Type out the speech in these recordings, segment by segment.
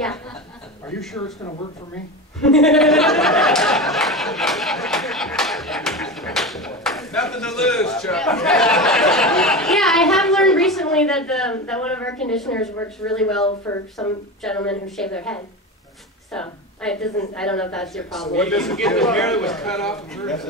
yeah. Are you sure it's going to work for me? Nothing to lose, Chuck. Yeah, I have learned recently that that one of our conditioners works really well for some gentlemen who shave their head. So I don't know if that's your problem. So what does it get the hair that was cut off and first?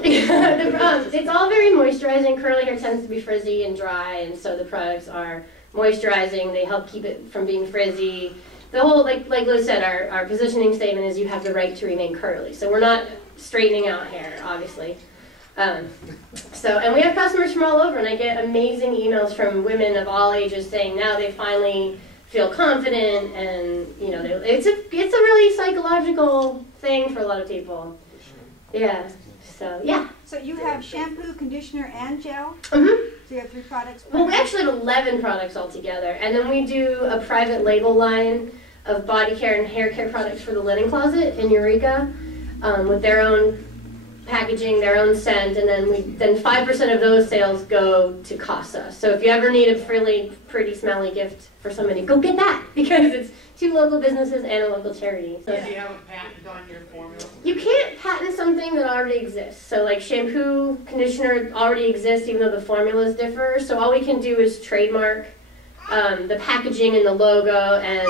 It's all very moisturizing. Curly hair tends to be frizzy and dry, and so the products are moisturizing. They help keep it from being frizzy. The whole, like Liz said, our positioning statement is you have the right to remain curly. So we're not straightening out hair, obviously. And we have customers from all over, and I get amazing emails from women of all ages saying now they finally feel confident, and you know, it's a really psychological thing for a lot of people. Yeah. So yeah. So you have shampoo, conditioner, and gel? Mm-hmm. So you have 3 products? Well, we actually have 11 products altogether, and then we do a private label line of body care and hair care products for the linen closet in Eureka, with their own packaging, their own scent, and then 5% of those sales go to CASA. So if you ever need a really pretty smelly gift for somebody, go get that, because it's 2 local businesses and a local charity. So do you have a patent on your formula? you can't patent something that already exists. So like shampoo, conditioner already exists even though the formulas differ. So all we can do is trademark the packaging and the logo and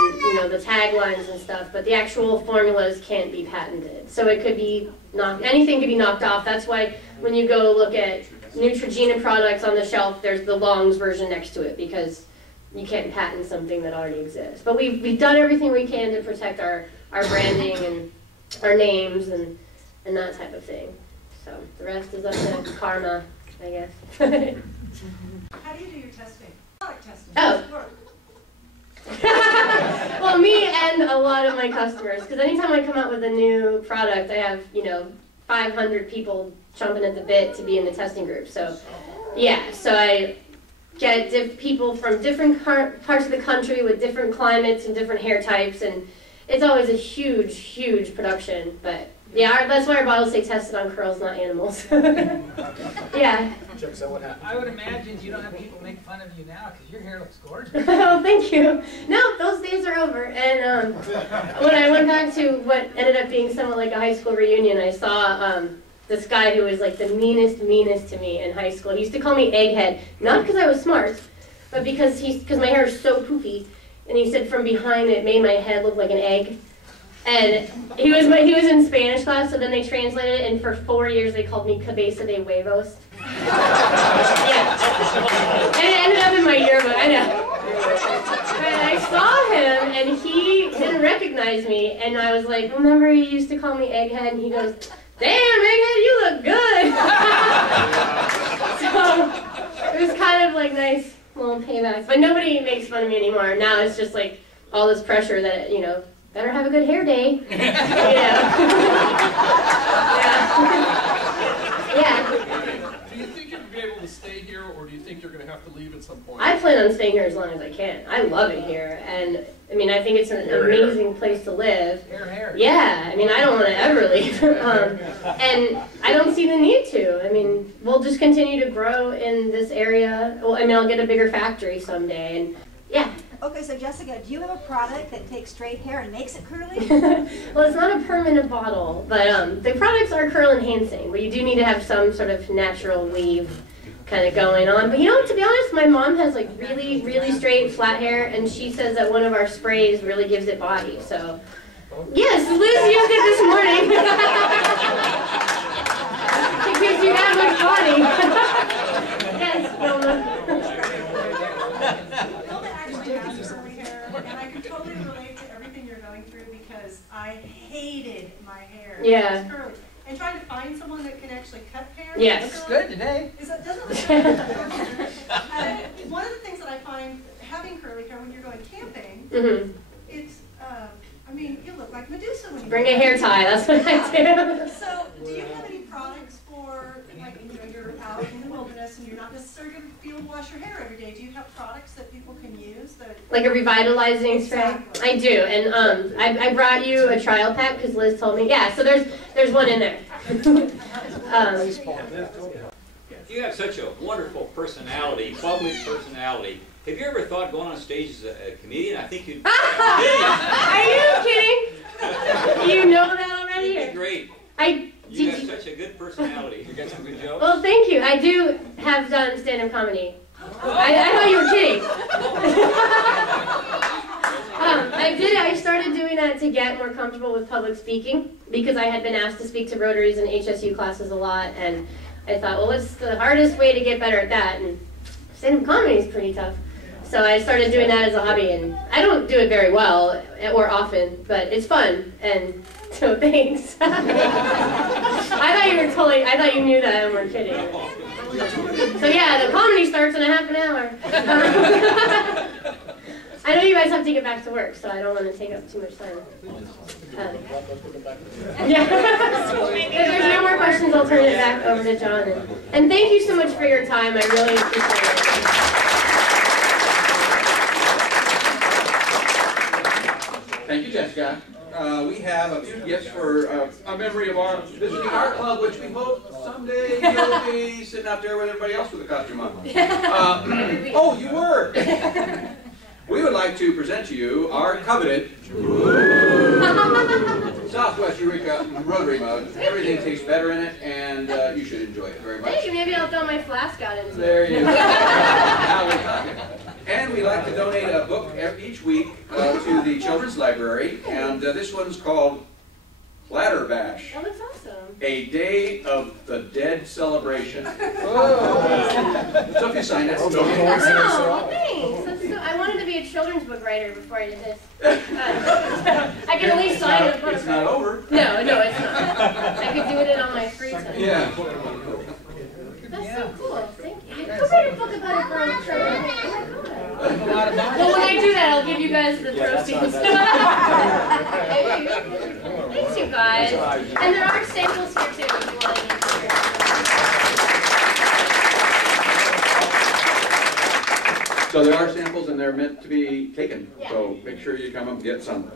the taglines and stuff, but the actual formulas can't be patented. So it could be anything could be knocked off. That's why when you go look at Neutrogena products on the shelf, there's the Long's version next to it, because you can't patent something that already exists. But we've done everything we can to protect our branding and our names and that type of thing. So the rest is up to karma, I guess. How do you do your testing? Product testing. Oh. Well, me and a lot of my customers, because anytime I come out with a new product, I have 500 people chomping at the bit to be in the testing group. So yeah, so I get people from different parts of the country with different climates and different hair types, and it's always a huge, huge production. But yeah, that's why our bottles say tested on curls, not animals. Yeah. Chuck, is that what happened? I would imagine you don't have people make fun of you now because your hair looks gorgeous. Oh, thank you. No, those days are over. And when I went back to what ended up being somewhat like a high school reunion, I saw this guy who was like the meanest to me in high school. He used to call me Egghead, not because I was smart, but because my hair is so poofy. And he said from behind it made my head look like an egg. And he was in Spanish class, so then they translated it, and for 4 years they called me Cabeza de Huevos. Yeah. And it ended up in my yearbook, I know. And I saw him, and he didn't recognize me, and I was like, remember you used to call me Egghead? And he goes, damn, Egghead, you look good! So it was kind of like nice little payback. But nobody makes fun of me anymore. Now it's just like all this pressure that, better have a good hair day. Yeah. Do you think you're going to be able to stay here, or do you think you're going to have to leave at some point? I plan on staying here as long as I can. I love it here, and I mean, I think it's an amazing place to live. Hair. Yeah, I mean, I don't want to ever leave, and I don't see the need to. I mean, we'll just continue to grow in this area. Well, I mean, I'll get a bigger factory someday, and yeah. Okay, so Jessica, do you have a product that takes straight hair and makes it curly? Well, it's not a permanent bottle, but the products are curl enhancing, but you do need to have some sort of natural weave kind of going on. But to be honest, my mom has like really, really straight, flat hair, and she says that one of our sprays really gives it body. So, yes, Liz used it this morning. It gives you that much body. Yes, Wilma. And I can totally relate to everything you're going through, because I hated my hair. Yeah. It was curly. And trying to find someone that can actually cut hair. Yes. Looks good today. Doesn't look good. One of the things that I find having curly hair when you're going camping, it's, I mean, you look like Medusa when you Bring a hair tie, that's what I do. So, do you have any products for, like, you're out in the wilderness and you're not necessarily going to be able to wash your hair every day. Do you have products that people can use? Like a revitalizing spray? Exactly. I do, and I brought you a trial pack because Liz told me. Yeah, so there's one in there. You have such a wonderful personality, bubbly personality. Have you ever thought going on stage as a comedian? I think you'd. Are you kidding? You know that already? You'd be Or? great. You have such a good personality. You got some good jokes? Well, thank you. I do have done stand-up comedy. I thought you were kidding. I did. I started doing that to get more comfortable with public speaking because I had been asked to speak to Rotaries and HSU classes a lot, and I thought, well, what's the hardest way to get better at that? And stand-up comedy is pretty tough. So I started doing that as a hobby, and I don't do it very well or often, but it's fun, and so thanks. I thought you knew that and were kidding. So yeah, the comedy starts in a half an hour. I know you guys have to get back to work, so I don't want to take up too much time. Yeah. If there's no more questions, I'll turn it back over to John. And thank you so much for your time. I really appreciate it. Thank you, Jessica. We have a few gifts for a memory of our visiting art club, which we hope someday you'll be sitting out there with everybody else with a costume on. Oh, you were! We would like to present to you our coveted Southwest Eureka Rotary mug. Everything tastes better in it, and you should enjoy it very much. Thank you. Maybe I'll throw my flask out into it. There you go. Now we're talking. And we like to donate a book each week to the Children's Library, and this one's called Platter Bash. That looks awesome. A Day of the Dead Celebration. So if you sign it, Oh, thanks. That's so, I wanted to be a children's book writer before I did this. I can at least sign a book. It's not over. No, it's not. I could do it in all my free time. Yeah. That's so cool. Thank you. Who wrote a book about a girl children? Well, when I do that, I'll give you guys the proceeds. Thanks, you guys. And there are samples here too if you want to make sure. So there are samples and they're meant to be taken. So make sure you come up and get some.